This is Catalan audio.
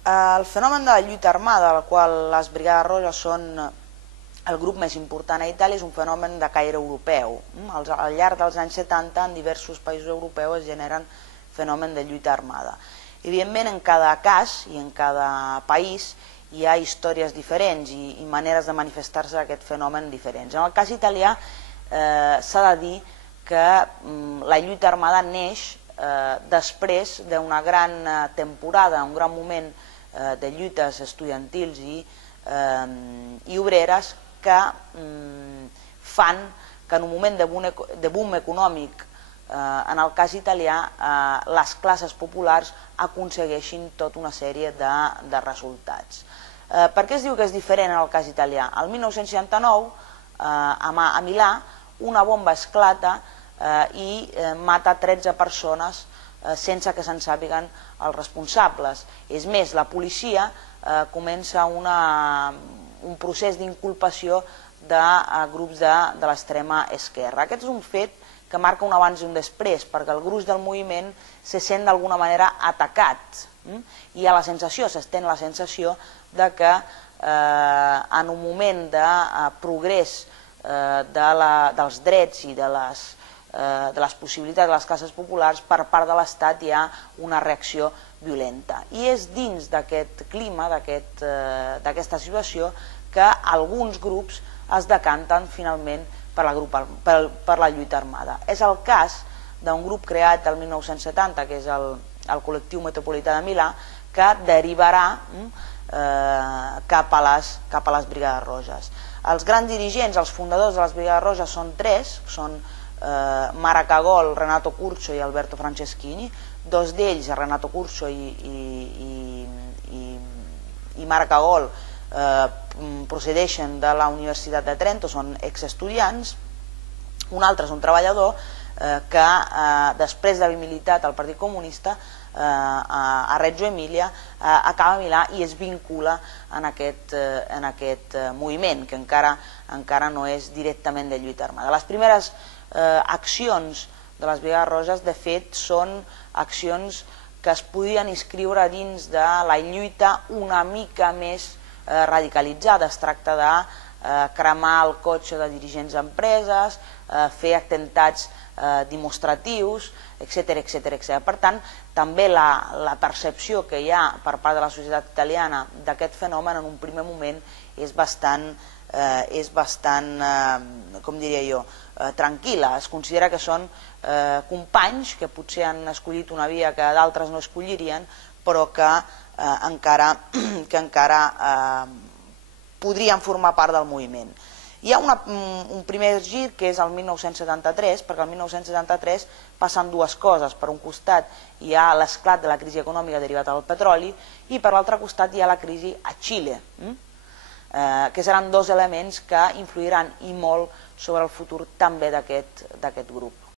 El fenomen de la lluita armada, al qual les Brigades Roges són el grup més important a Itàlia, és un fenomen de caire europeu. Al llarg dels anys 70 en diversos països europeus es generen fenomen de lluita armada. Evidentment, en cada cas i en cada país hi ha històries diferents i maneres de manifestar-se d'aquest fenomen diferents. En el cas italià s'ha de dir que la lluita armada neix després d'una gran temporada, un gran moment de lluites estudiantils i obreres que fan que en un moment de boom econòmic, en el cas italià, les classes populars aconsegueixin tota una sèrie de resultats. Per què es diu que és diferent en el cas italià? El 1969, a Milà, una bomba esclata i mata 13 persones sense que se'n sàpiguen els responsables. És més, la policia comença un procés d'inculpació de grups de l'extrema esquerra. Aquest és un fet que marca un abans i un després, perquè el gruix del moviment se sent d'alguna manera atacat. Hi ha la sensació, s'estén la sensació de que en un moment de progrés dels drets i de les possibilitats de les classes populars, per part de l'Estat hi ha una reacció violenta. I és dins d'aquest clima, d'aquesta situació, que alguns grups es decanten finalment per la lluita armada. És el cas d'un grup creat el 1970, que és el Col·lectiu Metropolità de Milà, que derivarà cap a les Brigades Roges. Els grans dirigents, els fundadors de les Brigades Roges són tres, són Maracagol, Renato Curcio i Alberto Franceschini. Dos d'ells, Renato Curcio i Maracagol, procedeixen de la Universitat de Trento, són exestudiants. Un altre és un treballador que després d'haver militat al Partit Comunista a Reggio Emilia acaba a Milà i es vincula en aquest moviment, que encara no és directament de lluita armada. Les primeres accions de les Brigades Roges, de fet, són accions que es podien inscriure dins de la lluita una mica més radicalitzada. Es tracta de cremar el cotxe de dirigents d'empreses, fer atemptats demostratius, etc. Per tant, també la percepció que hi ha per part de la societat italiana d'aquest fenomen en un primer moment és bastant, com diria jo, tranquil·la. Es considera que són companys que potser han escollit una via que d'altres no escollirien, però que encara podrien formar part del moviment. Hi ha un primer gir que és el 1973, perquè el 1973 passen dues coses. Per un costat hi ha l'esclat de la crisi econòmica derivat del petroli i per l'altre costat hi ha la crisi a Xile, que seran dos elements que influiran i molt sobre el futur també d'aquest grup.